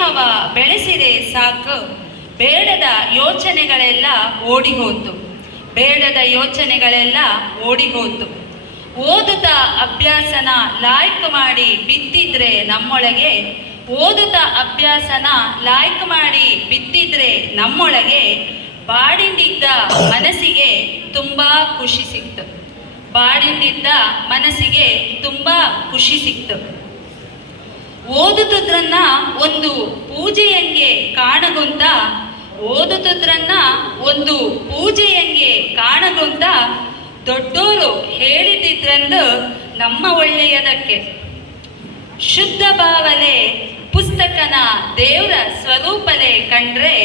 ಸ್ನೇಹವ ಬೆಳೆಸಿರೆ ಸಾಕು, ಬೇಡದ ಯೋಚನೆಗಳೆಲ್ಲ ಓಡಿ ಹೋತು, ಬೇಡದ ಯೋಚನೆಗಳೆಲ್ಲ ಓಡಿ ಹೋತು. ಓದುತ್ತಾ ಅಭ್ಯಾಸನ ಲಾಯ್ಕ್ ಮಾಡಿ ಬಿತ್ತಿದ್ರೆ ನಮ್ಮೊಳಗೆ, ಓದುತ್ತಾ ಅಭ್ಯಾಸನ ಲಾಯ್ಕ್ ಮಾಡಿ ಬಿತ್ತಿದ್ರೆ ನಮ್ಮೊಳಗೆ, ಬಾಡಿನಿದ್ದ ಮನಸ್ಸಿಗೆ ತುಂಬ ಖುಷಿ ಸಿಕ್ತು, ಬಾಡಿನಿದ್ದ ಮನಸ್ಸಿಗೆ ತುಂಬ ಖುಷಿ ಸಿಕ್ತು. ಓದುತ್ತಿದ್ರನ್ನ ಒಂದು ಪೂಜೆಯಂಗೆ ಕಾಣಗುಂತ, ಓದುತ್ತಿದ್ರನ್ನ ಒಂದು ಪೂಜೆಯಂಗೆ ಕಾಣಗುಂತ, ದೊಡ್ಡೋರು ಹೇಳಿದ್ರಂದು ನಮ್ಮ ಒಳ್ಳೆಯದಕ್ಕೆ. ಶುದ್ಧ ಭಾವನೆ ಪುಸ್ತಕನ ದೇವರ ಸ್ವರೂಪಲೆ ಕಂಡ್ರೆ,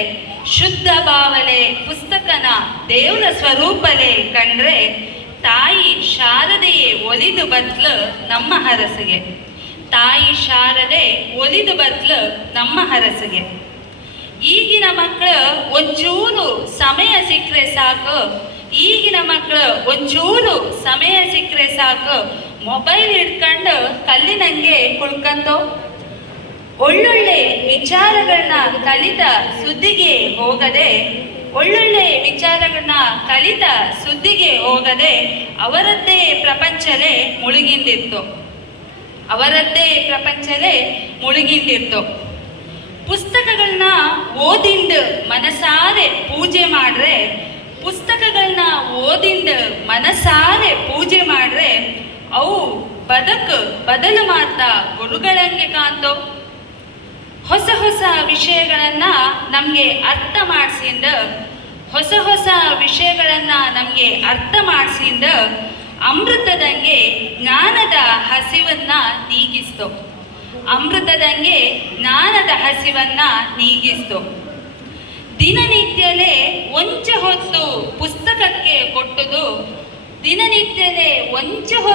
ಶುದ್ಧ ಭಾವನೆ ಪುಸ್ತಕನ ದೇವರ ಸ್ವರೂಪಲೆ ಕಂಡ್ರೆ, ತಾಯಿ ಶಾರದೆಯೇ ಒಲಿದು ಬದ್ಲು ನಮ್ಮ ಹರಸಿಗೆ, ತಾಯಿ ಶಾರದೆ ಒಲಿದು ಬದ್ಲು ನಮ್ಮ ಹರಸಿಗೆ. ಈಗಿನ ಮಕ್ಕಳು ಒಂಚೂರು ಸಮಯ ಸಿಕ್ಕರೆ ಸಾಕು, ಈಗಿನ ಮಕ್ಕಳು ಒಂಚೂರು ಸಮಯ ಸಿಕ್ಕರೆ ಸಾಕು, ಮೊಬೈಲ್ ಹಿಡ್ಕೊಂಡು ಕಲ್ಲಿನಂಗೆ ಕುಳ್ಕಂತೋ. ಒಳ್ಳೊಳ್ಳೆ ವಿಚಾರಗಳನ್ನ ಕಲಿತ ಸುದ್ದಿಗೆ ಹೋಗದೆ, ಒಳ್ಳೊಳ್ಳೆ ವಿಚಾರಗಳನ್ನ ಕಲಿತ ಸುದ್ದಿಗೆ ಹೋಗದೆ ಅವರದ್ದೇ ಪ್ರಪಂಚಲೇ ಮುಳುಗಿಂದಿತ್ತು, ಅವರದ್ದೇ ಪ್ರಪಂಚಲೇ ಮುಳುಗಿಂದಿತ್ತು. ಪುಸ್ತಕಗಳನ್ನ ಓದಿಂದು ಮನಸಾರೆ ಪೂಜೆ ಮಾಡ್ರೆ, ಪುಸ್ತಕಗಳನ್ನ ಓದಿಂದು ಮನಸಾರೆ ಪೂಜೆ ಮಾಡ್ರೆ, ಅವು ಬದುಕು ಬದಲು ಮಾಡ್ತಾ ಗುರುಗಳಂಗೆ ಕಾಂತೋ. ಹೊಸ ಹೊಸ ವಿಷಯಗಳನ್ನ ನಮಗೆ ಅರ್ಥ ಮಾಡಿಸಿಂದ, ಹೊಸ ಹೊಸ ವಿಷಯಗಳನ್ನ ನಮಗೆ ಅರ್ಥ ಮಾಡಿಸಿಂದ ಅಮೃತದಂಗೆ ಜ್ಞಾನದ ಹಸಿವನ್ನ ನೀಗಿಸ್ತು, ಅಮೃತದಂಗೆ ಜ್ಞಾನದ ಹಸಿವನ್ನ ನೀಗಿಸ್ತು. ದಿನನಿತ್ಯಲೇ ಒಂಚ ಹೊತ್ತು ಪುಸ್ತಕಕ್ಕೆ ಕೊಟ್ಟುದು, ದಿನನಿತ್ಯಲೇ ಒಂಚ ಹೊತ್ತು